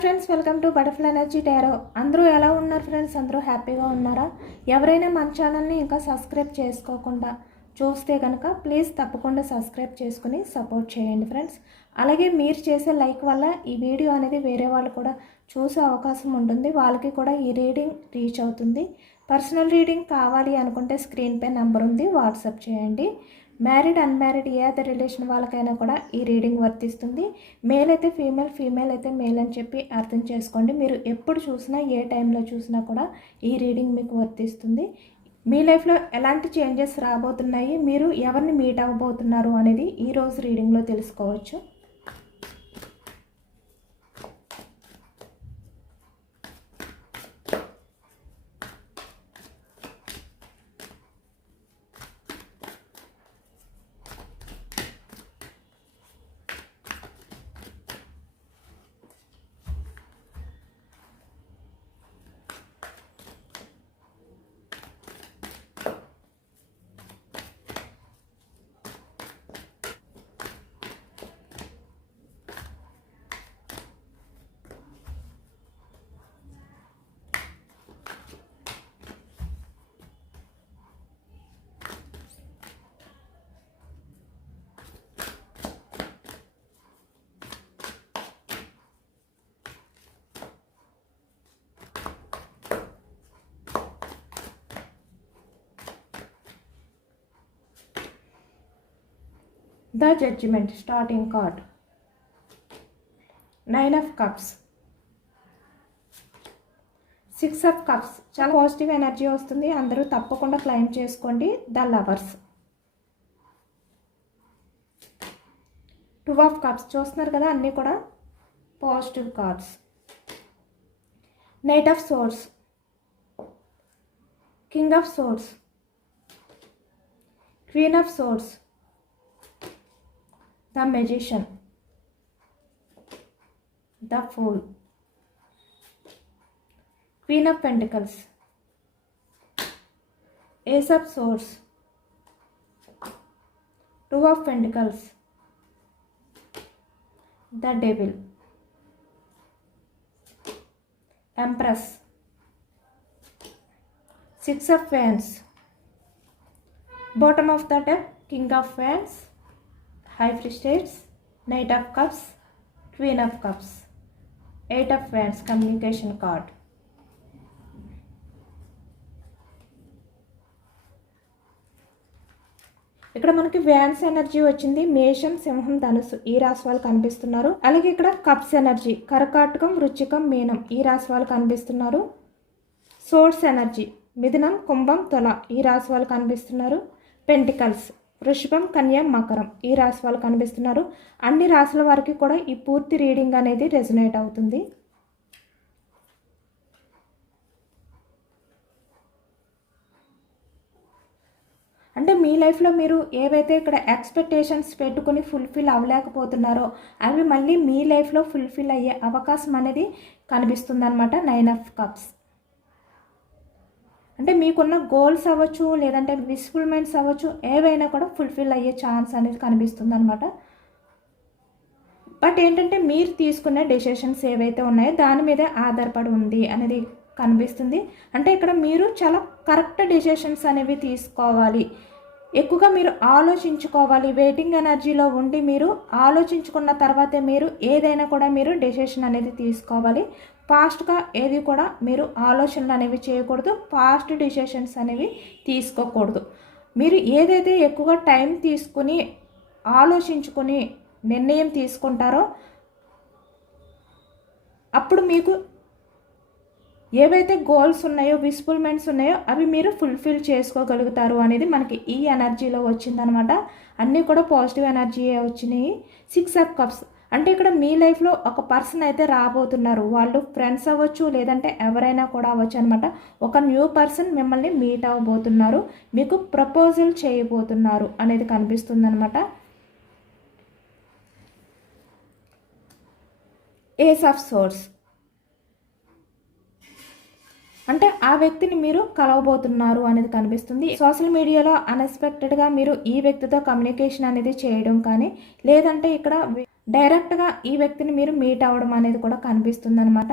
Friends welcome to Butterfly Energy Tarot అందరూ ఎలా ఉన్నారు ఫ్రెండ్స్ అందరూ హ్యాపీగా ఉన్నారా? ఎవరైనా మన ఛానల్ని ఇంకా సబ్స్క్రైబ్ చేసుకోకుండా చూస్తే కనుక ప్లీజ్ తప్పకుండా సబ్స్క్రైబ్ చేసుకుని సపోర్ట్ చేయండి ఫ్రెండ్స్ అలాగే మీరు చేసే లైక్ వల్ల ఈ వీడియో అనేది వేరే వాళ్ళు కూడా చూసే అవకాశం ఉంటుంది. వాళ్ళకి కూడా ఈ రీడింగ్ రీచ్ అవుతుంది. పర్సనల్ రీడింగ్ కావాలి అనుకుంటే స్క్రీన్పై నెంబర్ ఉంది. వాట్సాప్ చేయండి. Married unmarried a other relation వాళ్ళకైనా కూడా ఈ రీడింగ్ వర్తిస్తుంది. మేల్ అయితే ఫీమేల్ ఫీమేల్ అయితే మేల్ అని చెప్పి అర్థం చేసుకోండి. మీరు ఎప్పుడు చూసినా ఏ టైంలో చూసినా కూడా ఈ రీడింగ్ మీకు వర్తిస్తుంది. మీ లైఫ్లో ఎలాంటి చేంజెస్ రాబోతున్నాయి? మీరు ఎవరిని మీట్ అవ్వబోతున్నారు అనేది ఈ రోజు రీడింగ్లో తెలుసుకోవచ్చు. The judgement starting card. Nine of cups. Six of cups. చాలా పాజిటివ్ ఎనర్జీ వస్తుంది. అందరూ తప్పకుండా క్లైమ్ చేసుకోండి. The lovers. Two of cups. చూస్తున్నారు కదా అన్నీ కూడా positive cards. Knight of swords. King of swords. Queen of swords. the magician, the fool, queen of pentacles, ace of swords, two of pentacles, the devil, empress, six of wands, bottom of the deck, king of wands, high states knight of cups queen of cups eight of wands communication card ఇక్కడ మనకి wands energy వచ్చింది. మేషం సింహం ధనుసు ఈ రాశి వాళ్ళు కనిపిస్తున్నారు. అలాగే ఇక్కడ కప్స్ ఎనర్జీ కరకాటకం రుచికం మీనం ఈ రాశి వాళ్ళు కనిపిస్తున్నారు. సోర్స్ ఎనర్జీ మిథునం కుంభం తొల ఈ రాశి వాళ్ళు కనిపిస్తున్నారు. పెంటికల్స్ వృషభం కన్య మకరం ఈ రాశి వాళ్ళు కనిపిస్తున్నారు. అన్ని రాశుల వారికి కూడా ఈ పూర్తి రీడింగ్ అనేది రెజనేట్ అవుతుంది. అంటే మీ లైఫ్లో మీరు ఏవైతే ఇక్కడ ఎక్స్పెక్టేషన్స్ పెట్టుకుని ఫుల్ఫిల్ అవ్వలేకపోతున్నారో అవి మళ్ళీ మీ లైఫ్లో ఫుల్ఫిల్ అయ్యే అవకాశం అనేది కనిపిస్తుంది అనమాట నైన్ ఆఫ్ కప్స్. అంటే మీకున్న గోల్స్ అవ్వచ్చు లేదంటే విస్ఫుల్మెంట్స్ అవ్వచ్చు ఏవైనా కూడా ఫుల్ఫిల్ అయ్యే ఛాన్స్ అనేది కనిపిస్తుంది అనమాట బట్ ఏంటంటే మీరు తీసుకునే డెసిషన్స్ ఏవైతే ఉన్నాయో దాని మీదే ఆధారపడి ఉంది అనేది కనిపిస్తుంది. అంటే ఇక్కడ మీరు చాలా కరెక్ట్ డెసిషన్స్ అనేవి తీసుకోవాలి. ఎక్కువగా మీరు ఆలోచించుకోవాలి. వెయిటింగ్ ఎనర్జీలో ఉండి మీరు ఆలోచించుకున్న తర్వాతే మీరు ఏదైనా కూడా మీరు డెసిషన్ అనేది తీసుకోవాలి. ఫాస్ట్గా ఏది కూడా మీరు ఆలోచనలు అనేవి చేయకూడదు ఫాస్ట్ డిసిషన్స్ అనేవి తీసుకోకూడదు. మీరు ఏదైతే ఎక్కువగా టైం తీసుకుని ఆలోచించుకుని నిర్ణయం తీసుకుంటారో అప్పుడు మీకు ఏవైతే గోల్స్ ఉన్నాయో విస్ఫుల్మెంట్స్ ఉన్నాయో అవి మీరు ఫుల్ఫిల్ చేసుకోగలుగుతారు అనేది మనకి ఈ ఎనర్జీలో వచ్చిందనమాట. అన్నీ కూడా పాజిటివ్ ఎనర్జీ వచ్చినాయి. Six of cups. అంటే ఇక్కడ మీ లైఫ్లో ఒక పర్సన్ అయితే రాబోతున్నారు. వాళ్ళు ఫ్రెండ్స్ అవ్వచ్చు లేదంటే ఎవరైనా కూడా అవ్వచ్చు అనమాట ఒక న్యూ పర్సన్ మిమ్మల్ని మీట్ అవ్వబోతున్నారు. మీకు ప్రపోజల్ చేయబోతున్నారు అనేది కనిపిస్తుంది అనమాట ఏస్ ఆఫ్ సోర్స్ అంటే ఆ వ్యక్తిని మీరు కలవబోతున్నారు అనేది కనిపిస్తుంది. సోషల్ మీడియాలో అన్ఎక్స్పెక్టెడ్గా మీరు ఈ వ్యక్తితో కమ్యూనికేషన్ అనేది చేయడం కానీ లేదంటే ఇక్కడ డైరెక్ట్గా ఈ వ్యక్తిని మీరు మీట్ అవ్వడం అనేది కూడా కనిపిస్తుంది అనమాట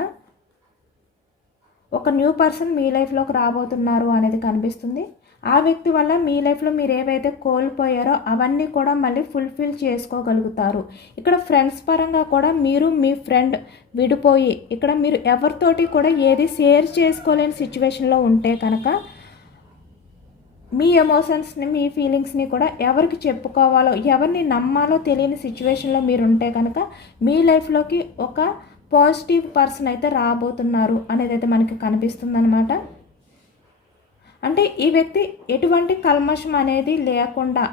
ఒక న్యూ పర్సన్ మీ లైఫ్లోకి రాబోతున్నారు అనేది కనిపిస్తుంది. ఆ వ్యక్తి వల్ల మీ లైఫ్లో మీరు ఏవైతే కోల్పోయారో అవన్నీ కూడా మళ్ళీ ఫుల్ఫిల్ చేసుకోగలుగుతారు. ఇక్కడ ఫ్రెండ్స్ పరంగా కూడా మీరు మీ ఫ్రెండ్ విడిపోయి ఇక్కడ మీరు ఎవరితోటి కూడా ఏది షేర్ చేసుకోలేని సిచ్యువేషన్లో ఉంటే కనుక మీ ఎమోషన్స్ని మీ ఫీలింగ్స్ని కూడా ఎవరికి చెప్పుకోవాలో ఎవరిని నమ్మాలో తెలియని సిచ్యువేషన్లో మీరు ఉంటే కనుక మీ లైఫ్లోకి ఒక పాజిటివ్ పర్సన్ అయితే రాబోతున్నారు అనేది అయితే మనకి కనిపిస్తుంది అనమాట అంటే ఈ వ్యక్తి ఎటువంటి కల్మషం అనేది లేకుండా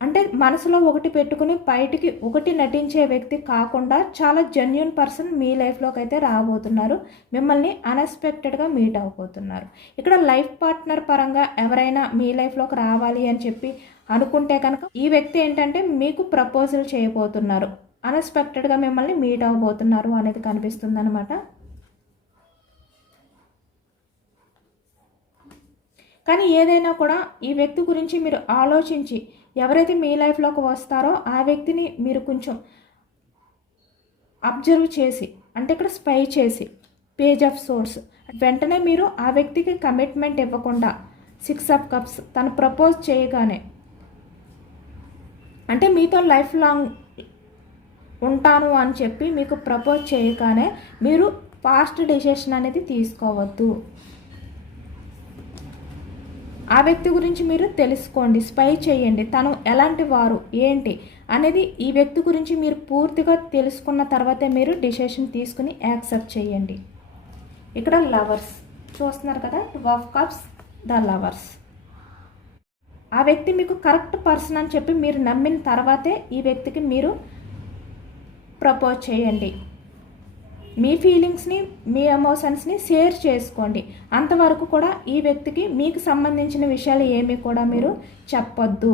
అంటే మనసులో ఒకటి పెట్టుకుని బయటికి ఒకటి నటించే వ్యక్తి కాకుండా చాలా జెన్యున్ పర్సన్ మీ లైఫ్లోకి అయితే రాబోతున్నారు. మిమ్మల్ని అన్ఎక్స్పెక్టెడ్గా మీట్ అవబోతున్నారు. ఇక్కడ లైఫ్ పార్ట్నర్ పరంగా ఎవరైనా మీ లైఫ్లోకి రావాలి అని చెప్పి అనుకుంటే కనుక ఈ వ్యక్తి ఏంటంటే మీకు ప్రపోజల్ చేయబోతున్నారు. అన్ఎక్స్పెక్టెడ్గా మిమ్మల్ని మీట్ అవ్వబోతున్నారు అనేది కనిపిస్తుంది అనమాట కానీ ఏదైనా కూడా ఈ వ్యక్తి గురించి మీరు ఆలోచించి ఎవరైతే మీ లైఫ్లోకి వస్తారో ఆ వ్యక్తిని మీరు కొంచెం అబ్జర్వ్ చేసి అంటే ఇక్కడ స్పై చేసి పేజ్ ఆఫ్ సోర్స్. వెంటనే మీరు ఆ వ్యక్తికి కమిట్మెంట్ ఇవ్వకుండా సిక్స్ ఆఫ్ కప్స్ తను ప్రపోజ్ చేయగానే అంటే మీతో లైఫ్ లాంగ్ ఉంటాను అని చెప్పి మీకు ప్రపోజ్ చేయగానే మీరు ఫాస్ట్ డెసిషన్ అనేది తీసుకోవద్దు. ఆ వ్యక్తి గురించి మీరు తెలుసుకోండి స్పై చేయండి. తను ఎలాంటి వారు ఏంటి అనేది ఈ వ్యక్తి గురించి మీరు పూర్తిగా తెలుసుకున్న తర్వాతే మీరు డిసిషన్ తీసుకుని యాక్సెప్ట్ చేయండి. ఇక్కడ లవర్స్ చూస్తున్నారు కదా? వఫ్ కప్స్ ద లవర్స్ ఆ వ్యక్తి మీకు కరెక్ట్ పర్సన్ అని చెప్పి మీరు నమ్మిన తర్వాతే ఈ వ్యక్తికి మీరు ప్రపోజ్ చేయండి. మీ ఫీలింగ్స్ని మీ ఎమోషన్స్ని షేర్ చేసుకోండి. అంతవరకు కూడా ఈ వ్యక్తికి మీకు సంబంధించిన విషయాలు ఏమీ కూడా మీరు చెప్పొద్దు.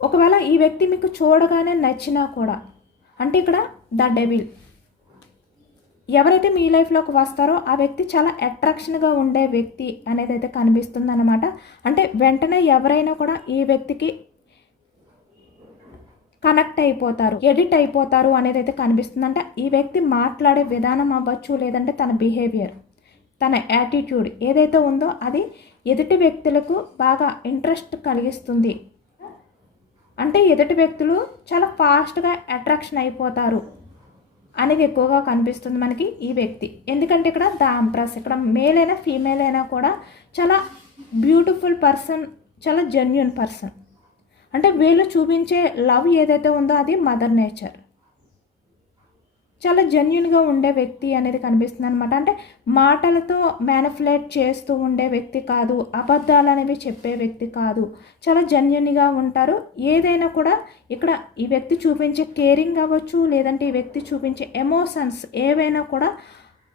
ఒకవేళ ఈ వ్యక్తి మీకు చూడగానే నచ్చినా కూడా అంటే ఇక్కడ ద డెవిల్. ఎవరైతే మీ లైఫ్లోకి వస్తారో ఆ వ్యక్తి చాలా అట్రాక్షన్గా ఉండే వ్యక్తి అనేది అయితే కనిపిస్తుంది అనమాట అంటే వెంటనే ఎవరైనా కూడా ఈ వ్యక్తికి కనెక్ట్ అయిపోతారు ఎడిట్ అయిపోతారు అనేది అయితే కనిపిస్తుంది అంటే ఈ వ్యక్తి మాట్లాడే విధానం అవ్వచ్చు లేదంటే తన బిహేవియర్ తన యాటిట్యూడ్ ఏదైతే ఉందో అది ఎదుటి వ్యక్తులకు బాగా ఇంట్రెస్ట్ కలిగిస్తుంది. అంటే ఎదుటి వ్యక్తులు చాలా ఫాస్ట్గా అట్రాక్షన్ అయిపోతారు అనేది ఎక్కువగా కనిపిస్తుంది మనకి ఈ వ్యక్తి. ఎందుకంటే ఇక్కడ ద ఇక్కడ మేల్ అయినా ఫీమేల్ అయినా కూడా చాలా బ్యూటిఫుల్ పర్సన్ చాలా జెన్యున్ పర్సన్. అంటే వీళ్ళు చూపించే లవ్ ఏదైతే ఉందో అది మదర్ నేచర్. చాలా జెన్యున్గా ఉండే వ్యక్తి అనేది కనిపిస్తుంది అనమాట అంటే మాటలతో మ్యానిఫులేట్ చేస్తూ ఉండే వ్యక్తి కాదు అబద్ధాలు అనేవి చెప్పే వ్యక్తి కాదు. చాలా జెన్యున్గా ఉంటారు. ఏదైనా కూడా ఇక్కడ ఈ వ్యక్తి చూపించే కేరింగ్ అవ్వచ్చు లేదంటే ఈ వ్యక్తి చూపించే ఎమోషన్స్ ఏవైనా కూడా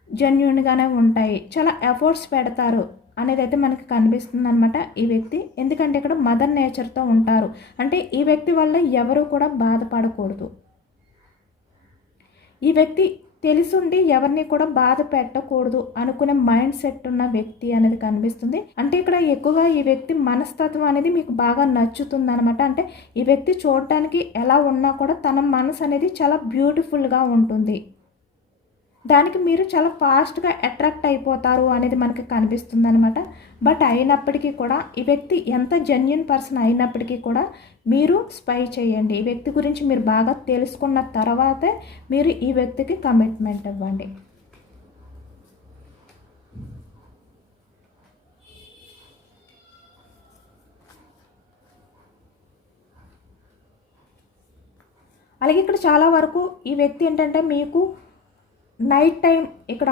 జెన్యున్గానే ఉంటాయి. చాలా ఎఫర్ట్స్ పెడతారు. అనేది అయితే మనకి కనిపిస్తుంది అనమాట ఈ వ్యక్తి. ఎందుకంటే ఇక్కడ మదర్ నేచర్తో ఉంటారు. అంటే ఈ వ్యక్తి వల్ల ఎవరు కూడా బాధపడకూడదు. ఈ వ్యక్తి తెలిసుండి ఎవరిని కూడా బాధ పెట్టకూడదు అనుకునే మైండ్ సెట్ ఉన్న వ్యక్తి అనేది కనిపిస్తుంది. అంటే ఇక్కడ ఎక్కువగా ఈ వ్యక్తి మనస్తత్వం అనేది మీకు బాగా నచ్చుతుంది అనమాట అంటే ఈ వ్యక్తి చూడటానికి ఎలా ఉన్నా కూడా తన మనసు అనేది చాలా బ్యూటిఫుల్గా ఉంటుంది. దానికి మీరు చాలా ఫాస్ట్గా అట్రాక్ట్ అయిపోతారు అనేది మనకి కనిపిస్తుంది అనమాట బట్ అయినప్పటికీ కూడా ఈ వ్యక్తి ఎంత జెన్యున్ పర్సన్ అయినప్పటికీ కూడా మీరు స్పై చేయండి. ఈ వ్యక్తి గురించి మీరు బాగా తెలుసుకున్న తర్వాతే మీరు ఈ వ్యక్తికి కమిట్మెంట్ ఇవ్వండి. అలాగే ఇక్కడ చాలా వరకు ఈ వ్యక్తి ఏంటంటే మీకు నైట్ టైం ఇక్కడ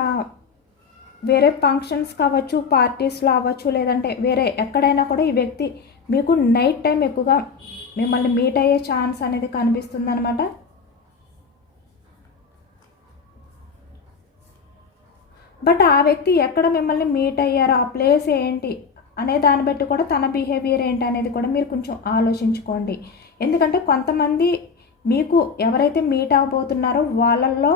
వేరే ఫంక్షన్స్ కావచ్చు పార్టీస్లో అవ్వచ్చు లేదంటే వేరే ఎక్కడైనా కూడా ఈ వ్యక్తి మీకు నైట్ టైం ఎక్కువగా మిమ్మల్ని మీట్ అయ్యే ఛాన్స్ అనేది కనిపిస్తుంది అనమాట బట్ ఆ వ్యక్తి ఎక్కడ మిమ్మల్ని మీట్ అయ్యారో ఆ ప్లేస్ ఏంటి అనే దాన్ని బట్టి కూడా తన బిహేవియర్ ఏంటి అనేది కూడా మీరు కొంచెం ఆలోచించుకోండి. ఎందుకంటే కొంతమంది మీకు ఎవరైతే మీట్ అవ్వబోతున్నారో వాళ్ళల్లో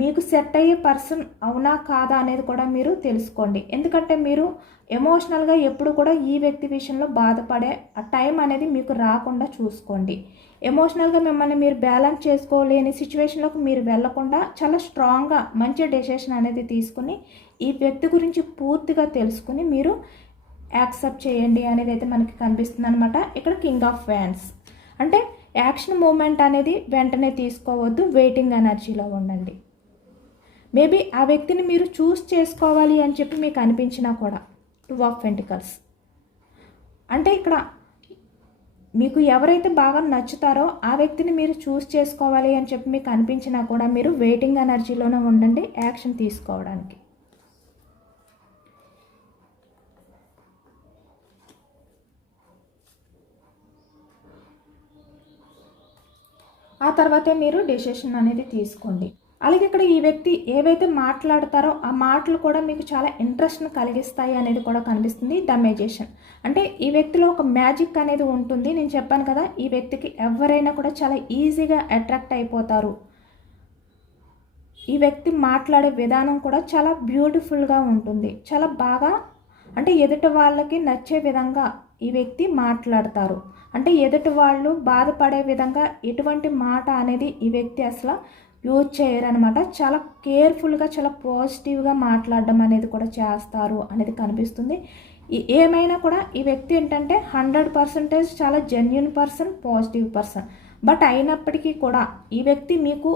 మీకు సెట్ అయ్యే పర్సన్ అవునా కాదా అనేది కూడా మీరు తెలుసుకోండి. ఎందుకంటే మీరు ఎమోషనల్గా ఎప్పుడు కూడా ఈ వ్యక్తి విషయంలో బాధపడే ఆ టైం అనేది మీకు రాకుండా చూసుకోండి. ఎమోషనల్గా మిమ్మల్ని మీరు బ్యాలెన్స్ చేసుకోలేని సిచ్యువేషన్లోకి మీరు వెళ్ళకుండా చాలా స్ట్రాంగ్గా మంచి డెసిషన్ అనేది తీసుకుని ఈ వ్యక్తి గురించి పూర్తిగా తెలుసుకుని మీరు యాక్సెప్ట్ చేయండి అనేది అయితే మనకి కనిపిస్తుంది అనమాట ఇక్కడ కింగ్ ఆఫ్ ఫ్యాన్స్ అంటే యాక్షన్ మూమెంట్ అనేది వెంటనే తీసుకోవద్దు వెయిటింగ్ ఎనర్జీలో ఉండండి. మేబీ ఆ వ్యక్తిని మీరు చూస్ చేసుకోవాలి అని చెప్పి మీకు అనిపించినా కూడా టూ ఆఫ్ వెంటికల్స్ అంటే ఇక్కడ మీకు ఎవరైతే బాగా నచ్చుతారో ఆ వ్యక్తిని మీరు చూస్ చేసుకోవాలి అని చెప్పి మీకు అనిపించినా కూడా మీరు వెయిటింగ్ ఎనర్జీలోనే ఉండండి యాక్షన్ తీసుకోవడానికి. ఆ తర్వాతే మీరు డెసిషన్ అనేది తీసుకోండి. అలాగే ఇక్కడ ఈ వ్యక్తి ఏవైతే మాట్లాడతారో ఆ మాటలు కూడా మీకు చాలా ఇంట్రెస్ట్ని కలిగిస్తాయి అనేది కూడా కనిపిస్తుంది ద మెజేషన్ అంటే ఈ వ్యక్తిలో ఒక మ్యాజిక్ అనేది ఉంటుంది. నేను చెప్పాను కదా ఈ వ్యక్తికి ఎవరైనా కూడా చాలా ఈజీగా అట్రాక్ట్ అయిపోతారు. ఈ వ్యక్తి మాట్లాడే విధానం కూడా చాలా బ్యూటిఫుల్గా ఉంటుంది. చాలా బాగా అంటే ఎదుటి వాళ్ళకి నచ్చే విధంగా ఈ వ్యక్తి మాట్లాడతారు. అంటే ఎదుటి వాళ్ళు బాధపడే విధంగా ఎటువంటి మాట అనేది ఈ వ్యక్తి అసలు యూజ్ చేయరనమాట. చాలా కేర్ఫుల్గా చాలా పాజిటివ్గా మాట్లాడడం అనేది కూడా చేస్తారు అనేది కనిపిస్తుంది. ఏమైనా కూడా ఈ వ్యక్తి ఏంటంటే హండ్రెడ్ పర్సెంటేజ్ చాలా genuine person positive person. But అయినప్పటికీ కూడా ఈ వ్యక్తి మీకు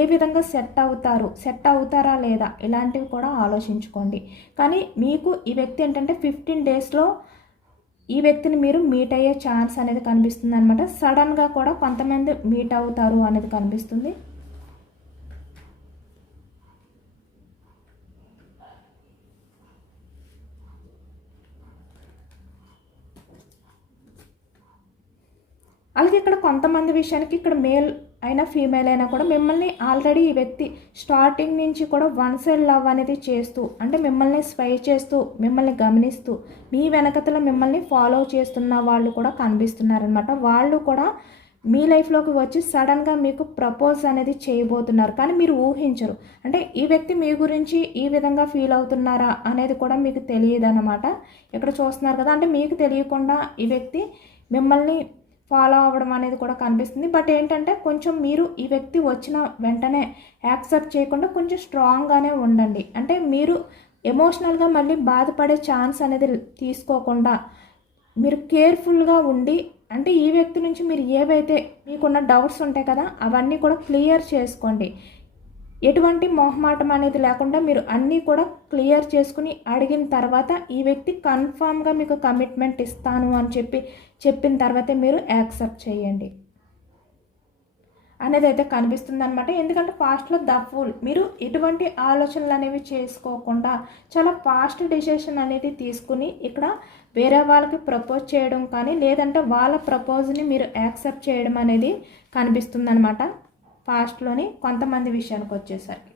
ఏ విధంగా సెట్ అవుతారు సెట్ అవుతారా లేదా ఇలాంటివి కూడా ఆలోచించుకోండి. కానీ మీకు ఈ వ్యక్తి ఏంటంటే ఫిఫ్టీన్ డేస్లో ఈ వ్యక్తిని మీరు మీట్ అయ్యే ఛాన్స్ అనేది కనిపిస్తుంది అనమాట సడన్గా కూడా కొంతమంది మీట్ అవుతారు అనేది కనిపిస్తుంది అలాగే ఇక్కడ కొంతమంది విషయానికి ఇక్కడ మేల్ అయినా ఫీమేల్ అయినా కూడా మిమ్మల్ని ఆల్రెడీ ఈ వ్యక్తి స్టార్టింగ్ నుంచి కూడా వన్ సైడ్ లవ్ అనేది చేస్తూ అంటే మిమ్మల్ని స్పై చేస్తూ మిమ్మల్ని గమనిస్తూ మీ వెనకతలో మిమ్మల్ని ఫాలో చేస్తున్న వాళ్ళు కూడా కనిపిస్తున్నారనమాట వాళ్ళు కూడా మీ లైఫ్లోకి వచ్చి సడన్గా మీకు ప్రపోజ్ అనేది చేయబోతున్నారు. కానీ మీరు ఊహించరు. అంటే ఈ వ్యక్తి మీ గురించి ఈ విధంగా ఫీల్ అవుతున్నారా అనేది కూడా మీకు తెలియదు అనమాట ఇక్కడ చూస్తున్నారు కదా అంటే మీకు తెలియకుండా ఈ వ్యక్తి మిమ్మల్ని ఫాలో అవ్వడం అనేది కూడా కనిపిస్తుంది. బట్ ఏంటంటే కొంచెం మీరు ఈ వ్యక్తి వచ్చిన వెంటనే యాక్సెప్ట్ చేయకుండా కొంచెం స్ట్రాంగ్గానే ఉండండి. అంటే మీరు ఎమోషనల్గా మళ్ళీ బాధపడే ఛాన్స్ అనేది తీసుకోకుండా మీరు కేర్ఫుల్గా ఉండి అంటే ఈ వ్యక్తి నుంచి మీరు ఏవైతే మీకున్న డౌట్స్ ఉంటాయి కదా అవన్నీ కూడా క్లియర్ చేసుకోండి. ఎటువంటి మొహమాటం అనేది లేకుండా మీరు అన్నీ కూడా క్లియర్ చేసుకుని అడిగిన తర్వాత ఈ వ్యక్తి కన్ఫామ్గా మీకు కమిట్మెంట్ ఇస్తాను అని చెప్పి చెప్పిన తర్వాతే మీరు యాక్సెప్ట్ చేయండి. అనేది అయితే కనిపిస్తుంది అనమాట ఎందుకంటే ఫాస్ట్లో ద ఫుల్ మీరు ఎటువంటి ఆలోచనలు అనేవి చేసుకోకుండా చాలా ఫాస్ట్ డిసిషన్ అనేది తీసుకుని ఇక్కడ వేరే వాళ్ళకి ప్రపోజ్ చేయడం కానీ లేదంటే వాళ్ళ ప్రపోజ్ని మీరు యాక్సెప్ట్ చేయడం అనేది కనిపిస్తుంది అనమాట ఫాస్ట్లోని కొంతమంది విషయానికి వచ్చేసరికి.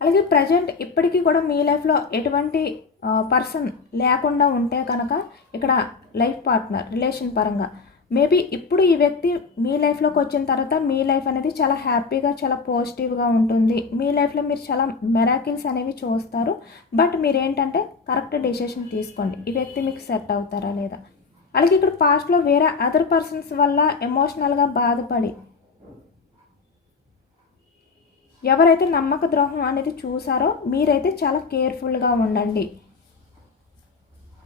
అలాగే ప్రజెంట్ ఇప్పటికీ కూడా మీ లైఫ్లో ఎటువంటి పర్సన్ లేకుండా ఉంటే కనుక ఇక్కడ లైఫ్ పార్ట్నర్ రిలేషన్ పరంగా మేబీ ఇప్పుడు ఈ వ్యక్తి మీ లైఫ్లోకి వచ్చిన తర్వాత మీ లైఫ్ అనేది చాలా హ్యాపీగా చాలా పాజిటివ్గా ఉంటుంది. మీ లైఫ్లో మీరు చాలా మెరాకిల్స్ అనేవి చూస్తారు. బట్ మీరేంటంటే కరెక్ట్ డెసిషన్ తీసుకోండి. ఈ వ్యక్తి మీకు సెట్ అవుతారా లేదా? అలాగే ఇక్కడ పాస్ట్లో వేరే అదర్ పర్సన్స్ వల్ల ఎమోషనల్గా బాధపడి ఎవరైతే నమ్మక ద్రోహం అనేది చూసారో మీరైతే చాలా కేర్ఫుల్గా ఉండండి.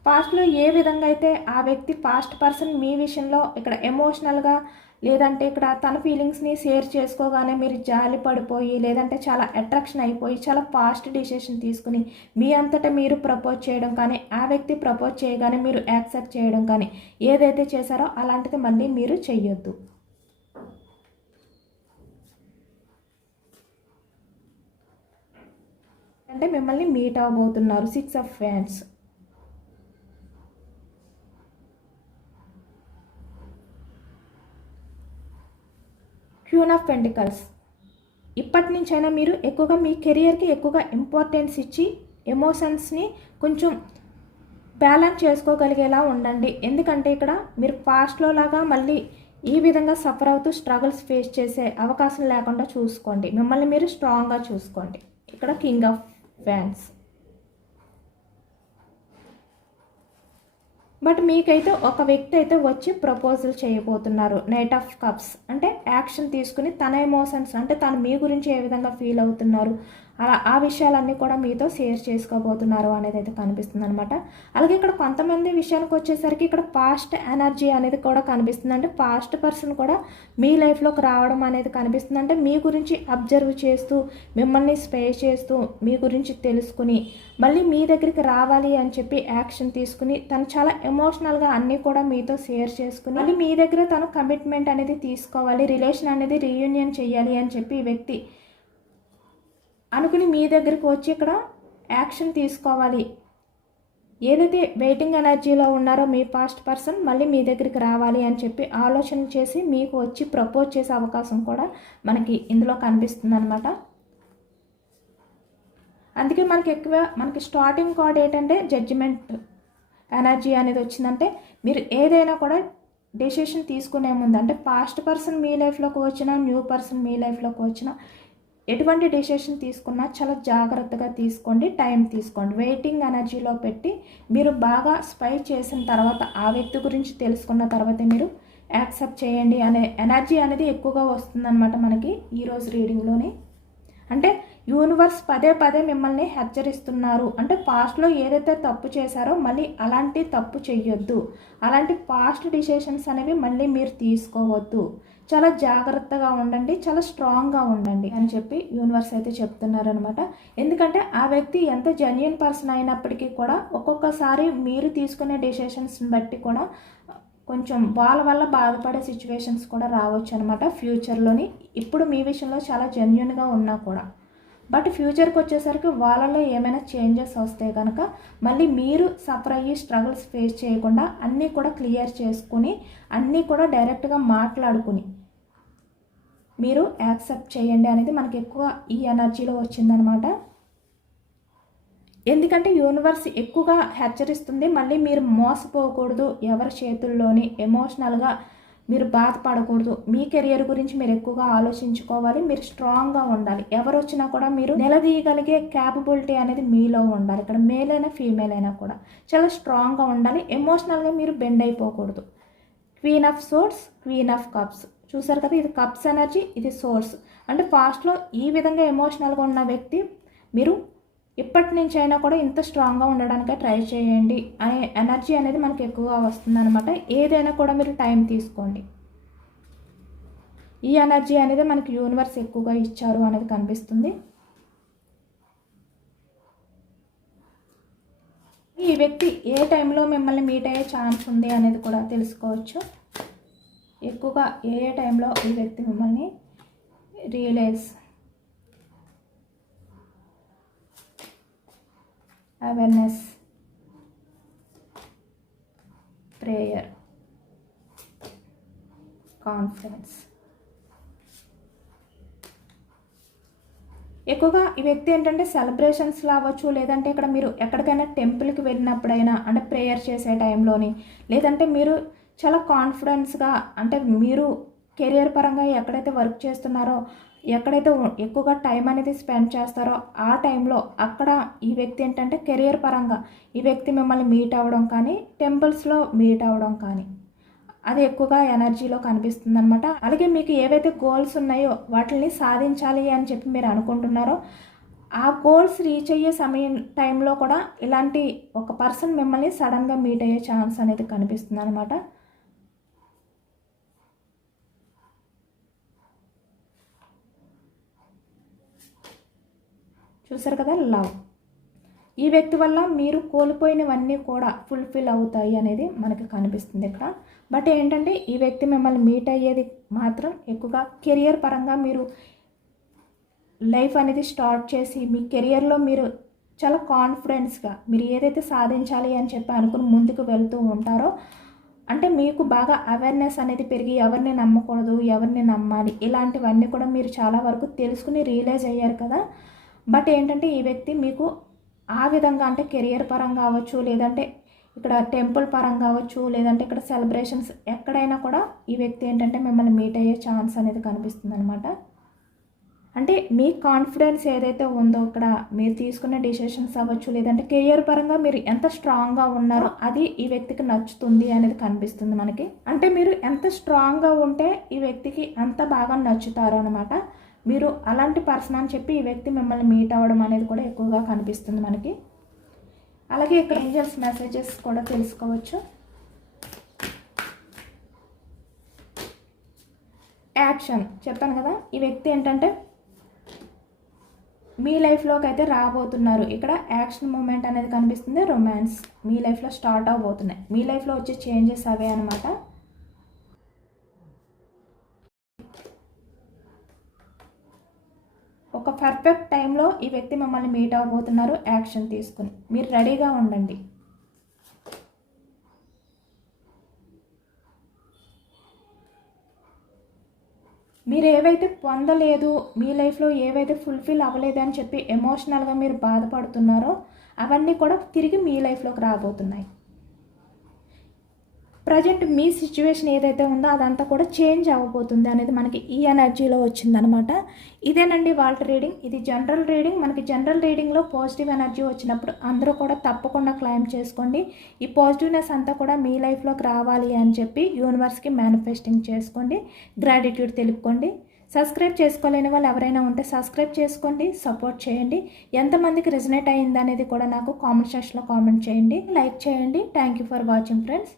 పాస్ట్లో ఏ విధంగా అయితే ఆ వ్యక్తి పాస్ట్ పర్సన్ మీ విషయంలో ఇక్కడ ఎమోషనల్గా లేదంటే ఇక్కడ తన ఫీలింగ్స్ని షేర్ చేసుకోగానే మీరు జాలి పడిపోయి లేదంటే చాలా అట్రాక్షన్ అయిపోయి చాలా ఫాస్ట్ డిసిషన్ తీసుకుని మీ అంతటా మీరు ప్రపోజ్ చేయడం కానీ ఆ వ్యక్తి ప్రపోజ్ చేయగానే మీరు యాక్సెప్ట్ చేయడం కానీ ఏదైతే చేశారో అలాంటిది మళ్ళీ మీరు చెయ్యొద్దు. అంటే మిమ్మల్ని మీట్ అవ్వబోతున్నారు సిక్స్ ఆఫ్ ఫ్యాన్స్ క్యూన్ ఆఫ్ పెంటికల్స్. ఇప్పటి నుంచైనా మీరు ఎక్కువగా మీ కెరియర్కి ఎక్కువగా ఇంపార్టెన్స్ ఇచ్చి ఎమోషన్స్ని కొంచెం బ్యాలెన్స్ చేసుకోగలిగేలా ఉండండి. ఎందుకంటే ఇక్కడ మీరు పాస్ట్లో లాగా మళ్ళీ ఈ విధంగా సఫర్ అవుతూ స్ట్రగుల్స్ ఫేస్ చేసే అవకాశం లేకుండా చూసుకోండి. మిమ్మల్ని మీరు స్ట్రాంగ్గా చూసుకోండి. ఇక్కడ కింగ్ ఆఫ్ ఫ్యాన్స్. బట్ మీకైతే ఒక వ్యక్తి అయితే వచ్చి ప్రపోజల్ చేయబోతున్నారు. నైట్ ఆఫ్ కప్స్ అంటే యాక్షన్ తీసుకుని తన ఎమోషన్స్ అంటే తను మీ గురించి ఏ విధంగా ఫీల్ అవుతున్నారు? అలా ఆ విషయాలన్నీ కూడా మీతో షేర్ చేసుకోబోతున్నారు అనేది అయితే కనిపిస్తుంది అనమాట అలాగే ఇక్కడ కొంతమంది విషయానికి వచ్చేసరికి ఇక్కడ పాస్ట్ ఎనర్జీ అనేది కూడా కనిపిస్తుంది. అంటే పాస్ట్ పర్సన్ కూడా మీ లైఫ్లోకి రావడం అనేది కనిపిస్తుంది. అంటే మీ గురించి అబ్జర్వ్ చేస్తూ మిమ్మల్ని స్పే చేస్తూ మీ గురించి తెలుసుకుని మళ్ళీ మీ దగ్గరికి రావాలి అని చెప్పి యాక్షన్ తీసుకుని తను చాలా ఎమోషనల్గా అన్నీ కూడా మీతో షేర్ చేసుకుని మళ్ళీ మీ దగ్గర తను కమిట్మెంట్ అనేది తీసుకోవాలి రిలేషన్ అనేది రీయూనియన్ చేయాలి అని చెప్పి ఈ వ్యక్తి అనుకుని మీ దగ్గరికి వచ్చి ఇక్కడ యాక్షన్ తీసుకోవాలి. ఏదైతే వెయిటింగ్ ఎనర్జీలో ఉన్నారో మీ పాస్ట్ పర్సన్ మళ్ళీ మీ దగ్గరికి రావాలి అని చెప్పి ఆలోచన చేసి మీకు వచ్చి ప్రపోజ్ చేసే అవకాశం కూడా మనకి ఇందులో కనిపిస్తుంది అనమాట అందుకే మనకి ఎక్కువ మనకి స్టార్టింగ్ కార్డ్ ఏంటంటే జడ్జిమెంట్ ఎనర్జీ అనేది వచ్చిందంటే మీరు ఏదైనా కూడా డెసిషన్ తీసుకునే ముందు అంటే పాస్ట్ పర్సన్ మీ లైఫ్లోకి వచ్చినా న్యూ పర్సన్ మీ లైఫ్లోకి వచ్చినా ఎటువంటి డెసిషన్ తీసుకున్నా చాలా జాగ్రత్తగా తీసుకోండి టైం తీసుకోండి. వెయిటింగ్ ఎనర్జీలో పెట్టి మీరు బాగా స్పై చేసిన తర్వాత ఆ వ్యక్తి గురించి తెలుసుకున్న తర్వాత మీరు యాక్సెప్ట్ చేయండి అనే ఎనర్జీ అనేది ఎక్కువగా వస్తుందన్నమాట మనకి ఈరోజు రీడింగ్లోని అంటే యూనివర్స్ పదే పదే మిమ్మల్ని హెచ్చరిస్తున్నారు. అంటే పాస్ట్లో ఏదైతే తప్పు చేశారో మళ్ళీ అలాంటి తప్పు చెయ్యొద్దు. అలాంటి పాస్ట్ డిసిషన్స్ అనేవి మళ్ళీ మీరు తీసుకోవద్దు. చాలా జాగ్రత్తగా ఉండండి చాలా స్ట్రాంగ్గా ఉండండి అని చెప్పి యూనివర్స్ అయితే చెప్తున్నారనమాట ఎందుకంటే ఆ వ్యక్తి ఎంత జెన్యున్ పర్సన్ అయినప్పటికీ కూడా ఒక్కొక్కసారి మీరు తీసుకునే డెసిషన్స్ని బట్టి కూడా కొంచెం వాళ్ళ వల్ల బాధపడే సిచ్యువేషన్స్ కూడా రావచ్చు అనమాట ఫ్యూచర్లోని ఇప్పుడు మీ విషయంలో చాలా జెన్యున్గా ఉన్నా కూడా. బట్ ఫ్యూచర్కి వచ్చేసరికి వాళ్ళలో ఏమైనా చేంజెస్ వస్తే కనుక మళ్ళీ మీరు సఫర్ అయ్యి స్ట్రగుల్స్ ఫేస్ చేయకుండా అన్నీ కూడా క్లియర్ చేసుకుని అన్నీ కూడా డైరెక్ట్గా మాట్లాడుకుని మీరు యాక్సెప్ట్ చేయండి అనేది మనకి ఎక్కువ ఈ ఎనర్జీలో వచ్చిందనమాట. ఎందుకంటే యూనివర్స్ ఎక్కువగా హెచ్చరిస్తుంది మళ్ళీ మీరు మోసపోకూడదు ఎవరి చేతుల్లోని ఎమోషనల్గా మీరు బాధపడకూడదు. మీ కెరియర్ గురించి మీరు ఎక్కువగా ఆలోచించుకోవాలి. మీరు స్ట్రాంగ్గా ఉండాలి. ఎవరు వచ్చినా కూడా మీరు నిలదీయగలిగే క్యాపబిలిటీ అనేది మీలో ఉండాలి. ఇక్కడ మేల్ అయినా ఫీమేల్ అయినా కూడా చాలా స్ట్రాంగ్గా ఉండాలి. ఎమోషనల్గా మీరు bend అయిపోకూడదు. Queen of swords queen of cups చూసారు కదా ఇది కప్స్ ఎనర్జీ ఇది సోర్స్ అంటే పాస్ట్లో ఈ విధంగా ఎమోషనల్గా ఉన్న వ్యక్తి మీరు ఇప్పటి నుంచి అయినా కూడా ఇంత స్ట్రాంగ్గా ఉండడానికే ట్రై చేయండి. అనే ఎనర్జీ అనేది మనకి ఎక్కువగా వస్తుంది అనమాట ఏదైనా కూడా మీరు టైం తీసుకోండి. ఈ ఎనర్జీ అనేది మనకి యూనివర్స్ ఎక్కువగా ఇచ్చారు అనేది కనిపిస్తుంది. ఈ వ్యక్తి ఏ టైంలో మిమ్మల్ని మీట్ అయ్యే ఛాన్స్ ఉంది అనేది కూడా తెలుసుకోవచ్చు. ఎక్కువగా ఏ ఏ టైంలో ఈ వ్యక్తి మిమ్మల్ని రియలైజ్ అవేర్నెస్ ప్రేయర్ కాన్ఫిడెన్స్ ఎక్కువగా ఈ వ్యక్తి ఏంటంటే సెలబ్రేషన్స్లో అవ్వచ్చు లేదంటే ఇక్కడ మీరు ఎక్కడికైనా టెంపుల్కి వెళ్ళినప్పుడైనా అంటే ప్రేయర్ చేసే టైంలోని లేదంటే మీరు చాలా కాన్ఫిడెన్స్గా అంటే మీరు కెరియర్ పరంగా ఎక్కడైతే వర్క్ చేస్తున్నారో ఎక్కడైతే ఎక్కువగా టైం అనేది స్పెండ్ చేస్తారో ఆ టైంలో అక్కడ ఈ వ్యక్తి ఏంటంటే కెరియర్ పరంగా ఈ వ్యక్తి మిమ్మల్ని మీట్ అవ్వడం కానీ టెంపుల్స్లో మీట్ అవ్వడం కానీ అది ఎక్కువగా ఎనర్జీలో కనిపిస్తుంది అనమాట అలాగే మీకు ఏవైతే గోల్స్ ఉన్నాయో వాటిని సాధించాలి అని చెప్పి మీరు అనుకుంటున్నారో ఆ గోల్స్ రీచ్ అయ్యే సమయం టైంలో కూడా ఇలాంటి ఒక పర్సన్ మిమ్మల్ని సడన్గా మీట్ అయ్యే ఛాన్స్ అనేది కనిపిస్తుంది అనమాట చూసారు కదా లవ్. ఈ వ్యక్తి వల్ల మీరు కోల్పోయినవన్నీ కూడా ఫుల్ఫిల్ అవుతాయి అనేది మనకి కనిపిస్తుంది ఇక్కడ. బట్ ఏంటంటే ఈ వ్యక్తి మిమ్మల్ని మీట్ అయ్యేది మాత్రం ఎక్కువగా కెరియర్ పరంగా మీరు లైఫ్ అనేది స్టార్ట్ చేసి మీ కెరియర్లో మీరు చాలా కాన్ఫిడెన్స్గా మీరు ఏదైతే సాధించాలి అని చెప్పి అనుకుని ముందుకు వెళ్తూ ఉంటారో అంటే మీకు బాగా అవేర్నెస్ అనేది పెరిగి ఎవరిని నమ్మకూడదు ఎవరిని నమ్మాలి ఇలాంటివన్నీ కూడా మీరు చాలా వరకు తెలుసుకుని రియలైజ్ అయ్యారు కదా. బట్ ఏంటంటే ఈ వ్యక్తి మీకు ఆ విధంగా అంటే కెరియర్ పరంగా అవ్వచ్చు లేదంటే ఇక్కడ టెంపుల్ పరంగా కావచ్చు లేదంటే ఇక్కడ సెలబ్రేషన్స్ ఎక్కడైనా కూడా ఈ వ్యక్తి ఏంటంటే మిమ్మల్ని మీట్ అయ్యే ఛాన్స్ అనేది కనిపిస్తుంది అనమాట అంటే మీ కాన్ఫిడెన్స్ ఏదైతే ఉందో ఇక్కడ మీరు తీసుకున్న డిసిషన్స్ అవ్వచ్చు లేదంటే కెరియర్ పరంగా మీరు ఎంత స్ట్రాంగ్గా ఉన్నారో అది ఈ వ్యక్తికి నచ్చుతుంది అనేది కనిపిస్తుంది మనకి. అంటే మీరు ఎంత స్ట్రాంగ్గా ఉంటే ఈ వ్యక్తికి అంత బాగా నచ్చుతారు అనమాట మీరు అలాంటి పర్సన్ అని చెప్పి ఈ వ్యక్తి మిమ్మల్ని మీట్ అవ్వడం అనేది కూడా ఎక్కువగా కనిపిస్తుంది మనకి. అలాగే ఇక్కడ ఏంజల్స్ మెసేజెస్ కూడా తెలుసుకోవచ్చు. యాక్షన్. చెప్పాను కదా ఈ వ్యక్తి ఏంటంటే మీ లైఫ్లోకి అయితే రాబోతున్నారు. ఇక్కడ యాక్షన్ మూమెంట్ అనేది కనిపిస్తుంది రొమాన్స్ మీ లైఫ్లో స్టార్ట్ అవబోతున్నాయి మీ లైఫ్లో వచ్చే చేంజెస్ అవే అనమాట ఒక పర్ఫెక్ట్ టైంలో ఈ వ్యక్తి మమ్మల్ని మీట్ అవ్వబోతున్నారు యాక్షన్ తీసుకుని. మీరు రెడీగా ఉండండి. మీరు ఏవైతే పొందలేదు మీ లైఫ్లో ఏవైతే ఫుల్ఫిల్ అవ్వలేదు అని చెప్పి ఎమోషనల్గా మీరు బాధపడుతున్నారో అవన్నీ కూడా తిరిగి మీ లైఫ్లోకి రాబోతున్నాయి. ప్రజెంట్ మీ సిచ్యువేషన్ ఏదైతే ఉందో అదంతా కూడా చేంజ్ అవ్వబోతుంది అనేది మనకి ఈ ఎనర్జీలో వచ్చిందనమాట. ఇదేనండి వాళ్ళ రీడింగ్. ఇది జనరల్ రీడింగ్. మనకి జనరల్ రీడింగ్లో పాజిటివ్ ఎనర్జీ వచ్చినప్పుడు అందరూ కూడా తప్పకుండా క్లైమ్ చేసుకోండి. ఈ పాజిటివ్నెస్ అంతా కూడా మీ లైఫ్లోకి రావాలి అని చెప్పి యూనివర్స్కి మేనిఫెస్టింగ్ చేసుకోండి. గ్రాటిట్యూడ్ తెలుపుకోండి. సబ్స్క్రైబ్ చేసుకోలేని వాళ్ళు ఎవరైనా ఉంటే సబ్స్క్రైబ్ చేసుకోండి. సపోర్ట్ చేయండి. ఎంతమందికి రిజనేట్ అయ్యిందనేది కూడా నాకు కామెంట్ సెక్షన్లో కామెంట్ చేయండి. లైక్ చేయండి. Thank you for watching friends.